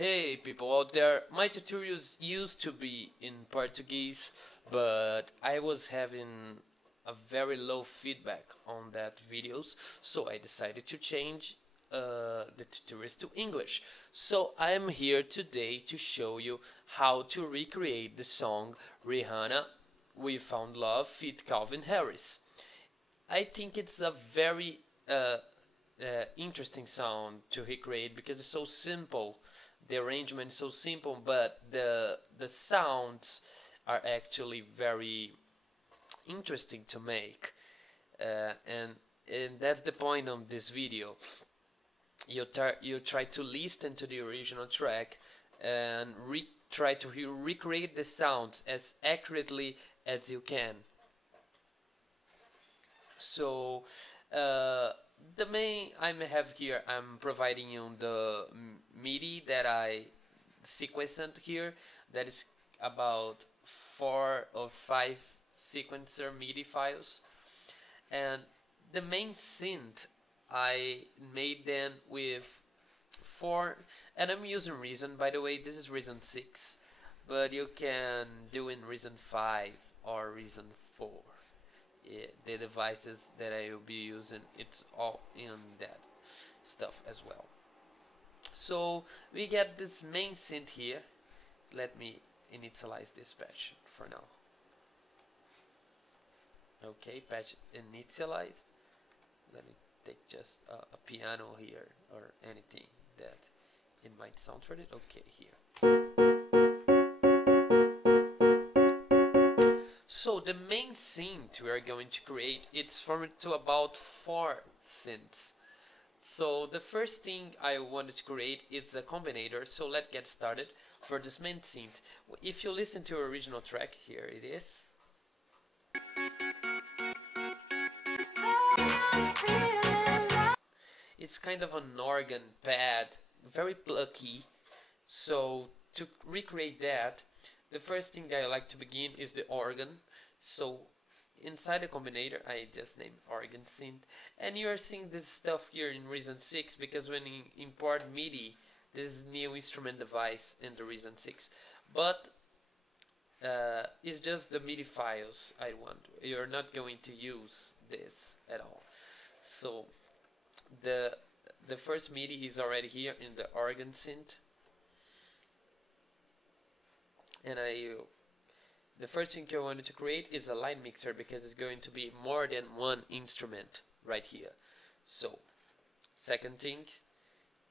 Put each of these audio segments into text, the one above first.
Hey people out there, my tutorials used to be in Portuguese, but I was having a very low feedback on that videos, so I decided to change the tutorials to English. So I am here today to show you how to recreate the song Rihanna, We Found Love feat. Calvin Harris. I think it's a very interesting sound to recreate because it's so simple. The arrangement is so simple, but the sounds are actually very interesting to make, and that's the point of this video. You try to listen to the original track and try to recreate the sounds as accurately as you can. So the main I have here, I'm providing you the MIDI that I sequenced here. That is about 4 or 5 sequencer MIDI files, and the main synth I made them with 4, and I'm using Reason, by the way. This is Reason 6, but you can do in Reason 5 or Reason 4. The devices that I will be using, it's all in that stuff as well. So we get this main synth here. Let me initialize this patch for now. Okay, patch initialized. Let me take just a piano here or anything that it might sound for it. Okay, here. So the main synth we are going to create, it's formed to about 4 synths. So the first thing I wanted to create is a combinator. So let's get started for this main synth. If you listen to our original track, here it is. It's kind of an organ pad, very plucky. So to recreate that, the first thing that I like to begin is the organ. So inside the combinator, I just named organ synth, and you are seeing this stuff here in Reason 6 because when you import MIDI, this is new instrument device in the Reason 6, but it's just the MIDI files I want. You're not going to use this at all. So the first MIDI is already here in the organ synth, and the first thing I wanted to create is a line mixer because it's going to be more than one instrument right here. So second thing,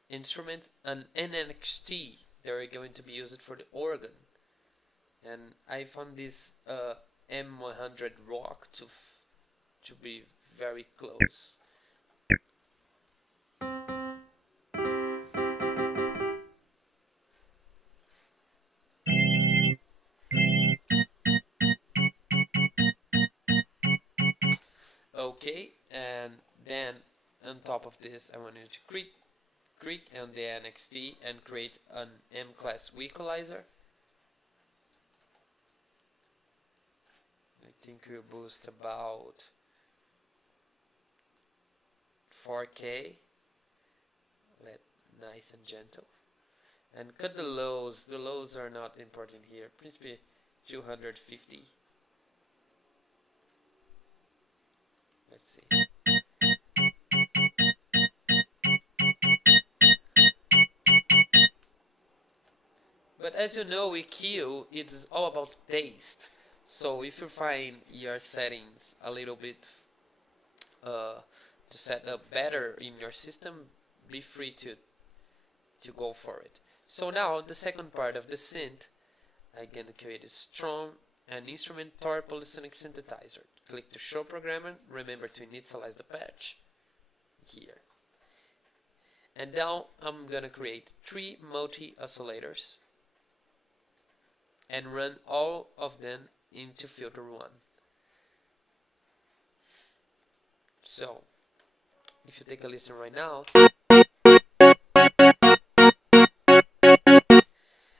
instruments, an NXT, they're going to be used for the organ, and I found this M100 Rock to be very close. Okay, and then on top of this, I wanted to click on the NXT and create an M-class equalizer. I think we'll boost about 4K. Nice and gentle. And cut the lows. The lows are not important here. Principally 250. Let's see. But as you know, EQ, it's all about taste. So if you find your settings a little bit to set up better in your system, be free to go for it. So now the second part of the synth, I'm gonna create a strong and instrument Tor polysonic synthesizer. Click to show programmer. Remember to initialize the patch here. And now I'm gonna create 3 multi oscillators and run all of them into filter 1. So if you take a listen right now,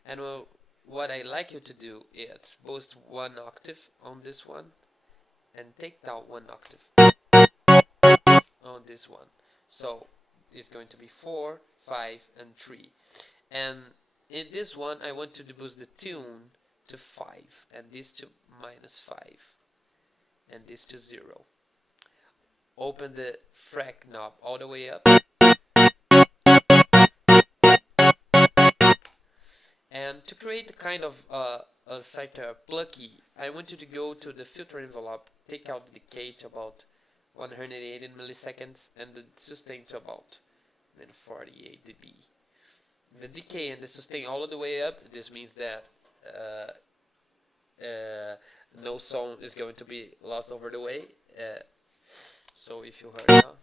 and what I like you to do is boost 1 octave on this one and take down 1 octave on this one. So it's going to be 4, 5, and 3. And in this one I want to boost the tune to 5 and this to -5 and this to 0. Open the FRAC knob all the way up and to create a kind of a sitar plucky, I want you to go to the filter envelope, take out the decay to about 180 milliseconds and the sustain to about 48 dB. The decay and the sustain all the way up, this means that no sound is going to be lost over the way. So if you heard now,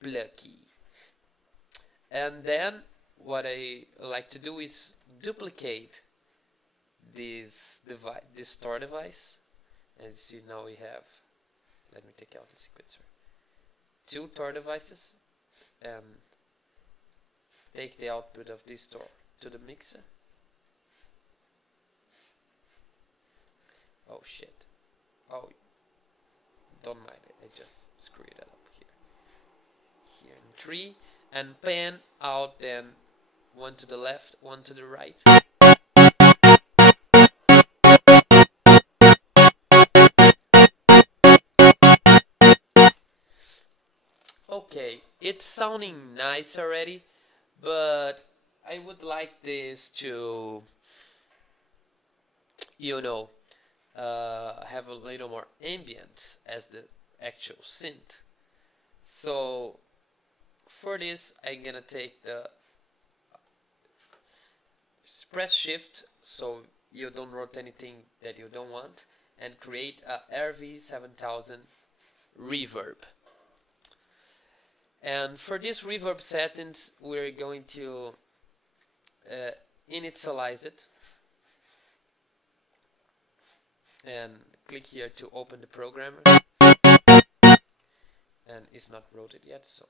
plucky. And then what I like to do is duplicate this store device. As you see, now we have, let me take out the sequencer, 2 TOR devices, and take the output of this TOR to the mixer. Oh shit. Oh, don't mind it, I just screwed it up here. Here in 3, and pan out then 1 to the left, 1 to the right. Okay, it's sounding nice already, but I would like this to, you know, have a little more ambience as the actual synth. So for this I'm gonna take the press shift so you don't write anything that you don't want and create a RV7000 reverb. And for this reverb settings we're going to initialize it and click here to open the programmer, and it's not routed yet, so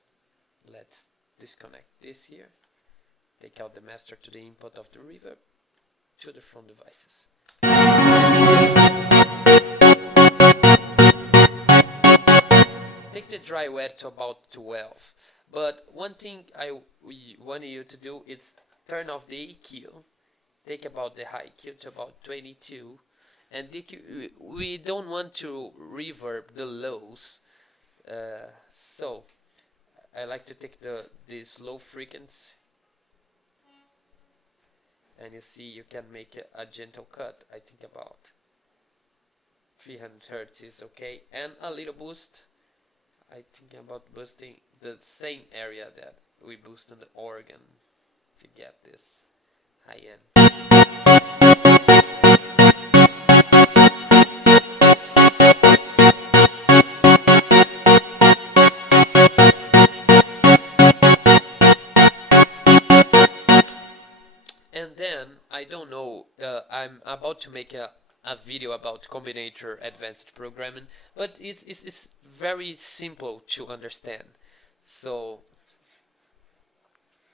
let's disconnect this here, take out the master to the input of the reverb to the front devices. Take the dry wet to about 12, but one thing I want you to do is turn off the EQ, take about the high EQ to about 22, and we don't want to reverb the lows, so I like to take this low frequency, and you see you can make a gentle cut. I think about 300 Hz is okay, and a little boost. I think about boosting the same area that we boost on the organ to get this high end. And then, I don't know, I'm about to make a video about combinator advanced programming, but it's very simple to understand. So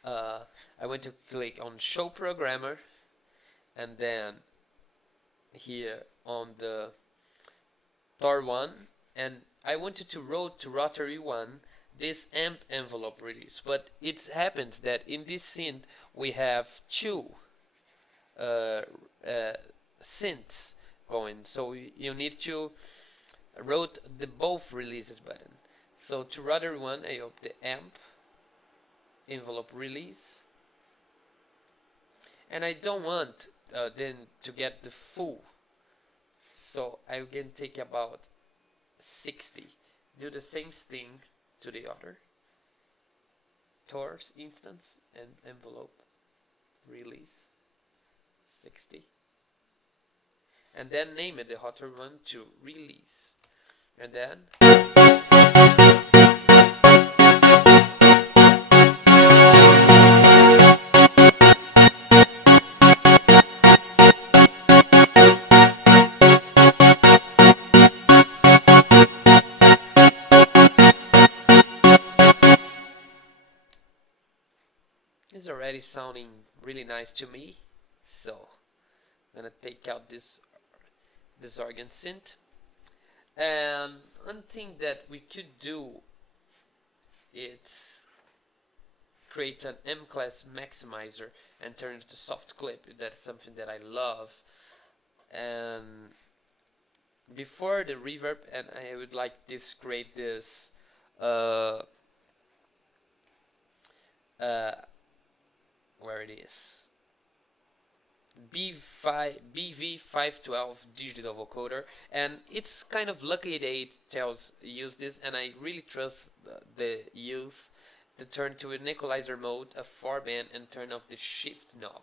I want to click on show programmer, and then here on the TOR1, and I wanted to route to rotary 1 this amp envelope release, but it happens that in this synth we have 2 synths going, so you need to route the both releases button. So to rotary 1 I open the amp envelope release, and I don't want then to get the full, so I can take about 60. Do the same thing to the other TOR's instance and envelope release 60, and then name it the hotter one to release, and then it's already sounding really nice to me. So I'm gonna take out this organ synth, and one thing that we could do, it's create an M-class maximizer and turn it to soft clip. That's something that I love. And before the reverb, and I would like this create this where it is, BV512 digital vocoder, and it's kind of lucky they use this, and I really trust the use to turn to an equalizer mode, a 4-band, and turn off the shift knob.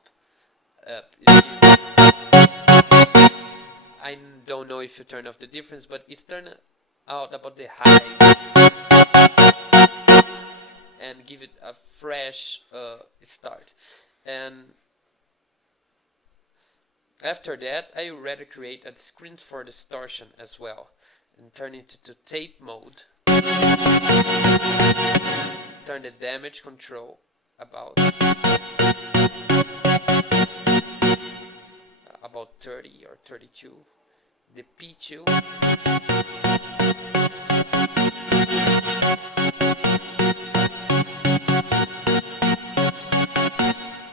I don't know if you turn off the difference, but it's turned out about the high and give it a fresh start. And after that, I already create a screen for distortion as well, and turn it to tape mode. Turn the damage control about 30 or 32. The P2.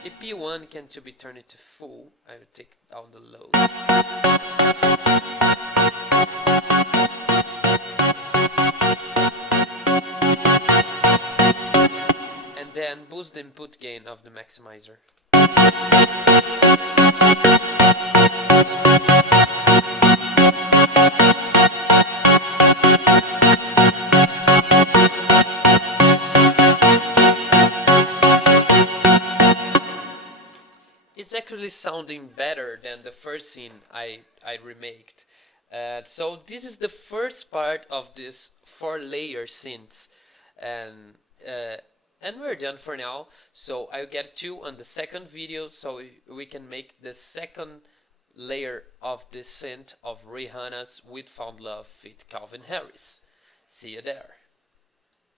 The P1 can be turned to full. I will take down the low. And then boost the input gain of the maximizer. It's actually sounding better than the first scene I remaked. So this is the first part of this 4-layer synths, and we're done for now. So I'll get to on the second video, so we can make the second layer of the synth of Rihanna's "With Found Love" feat. Calvin Harris. See you there.